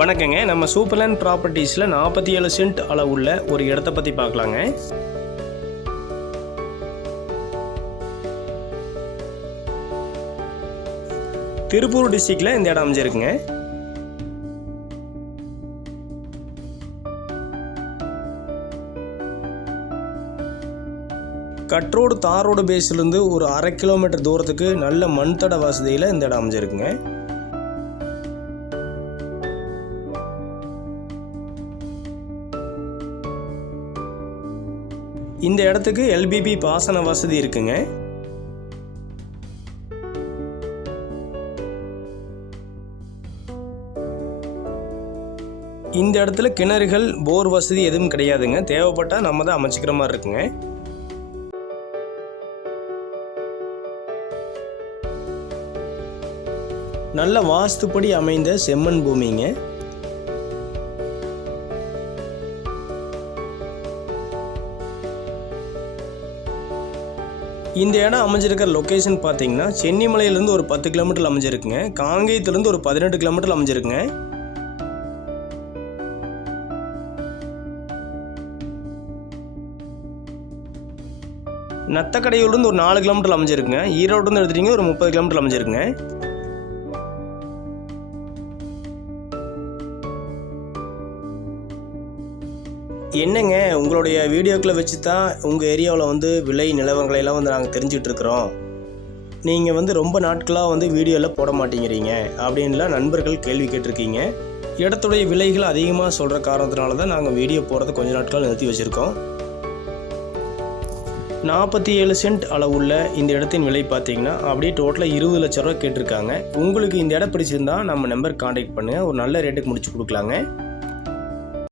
வணக்கங்க. நம்ம சூப்பர்லேண்ட் ப்ராப்பர்ட்டிஸில் 47 சென்ட் அளவுள்ள ஒரு இடத்த பற்றி பார்க்கலாங்க. திருப்பூர் டிஸ்ட்ரிக்டில் இந்த இடம் அமைஞ்சிருக்குங்க. கட்ரோடு தார் ரோடு பேஸ்லேருந்து ஒரு 1/2 கிலோமீட்டர் தூரத்துக்கு நல்ல மண் தட வசதியில் இந்த இடம் அமைஞ்சிருக்குங்க. இந்த இடத்துக்கு எல்பிபி பாசன வசதி இருக்குங்க. இந்த இடத்துல கிணறுகள் போர் வசதி எதுவும் கிடையாதுங்க. தேவைப்பட்டால் நம்ம தான் அமைச்சிக்கிற மாதிரி இருக்குங்க. நல்ல வாஸ்துப்படி அமைந்த செம்மண் பூமிங்க. இந்த இடம் அமைஞ்சிருக்கிற லொக்கேஷன் பார்த்தீங்கன்னா சென்னிமலையிலேருந்து ஒரு 10 கிலோமீட்டர் அமைஞ்சிருக்குங்க. காங்கேயத்துலேருந்து ஒரு 18 கிலோமீட்டர் அமைஞ்சிருக்குங்க. நத்தக்கடையூர்லேருந்து ஒரு 4 கிலோமீட்டர் அமைஞ்சிருக்குங்க. ஈரோடுலேருந்து எடுத்துட்டீங்க ஒரு 30 கிலோமீட்டர் அமைஞ்சிருக்குங்க. என்னங்க, உங்களுடைய வீடியோக்களை வச்சு தான் உங்கள் ஏரியாவில் விலை நிலவரங்களையெல்லாம் நாங்கள் தெரிஞ்சுட்டு இருக்கிறோம். நீங்கள் ரொம்ப நாட்களாக வீடியோவில் போட மாட்டேங்கிறீங்க அப்படின்லாம் நண்பர்கள் கேள்வி கேட்டிருக்கீங்க. இடத்துடைய விலைகள் அதிகமாக சொல்கிற காரணத்தினால தான் நாங்கள் வீடியோ போடுறத கொஞ்ச நாட்களாக நிறுத்தி வச்சுருக்கோம். 47 சென்ட் அளவுள்ள இந்த இடத்தின் விலை பார்த்தீங்கன்னா அப்படியே டோட்டலாக 20 லட்ச ரூபா கேட்டிருக்காங்க. உங்களுக்கு இந்த இடம் பிடிச்சிருந்தா நம்ம நம்பர் கான்டாக்ட் பண்ணுங்கள். ஒரு நல்ல ரேட்டுக்கு முடிச்சு கொடுக்கலாங்க.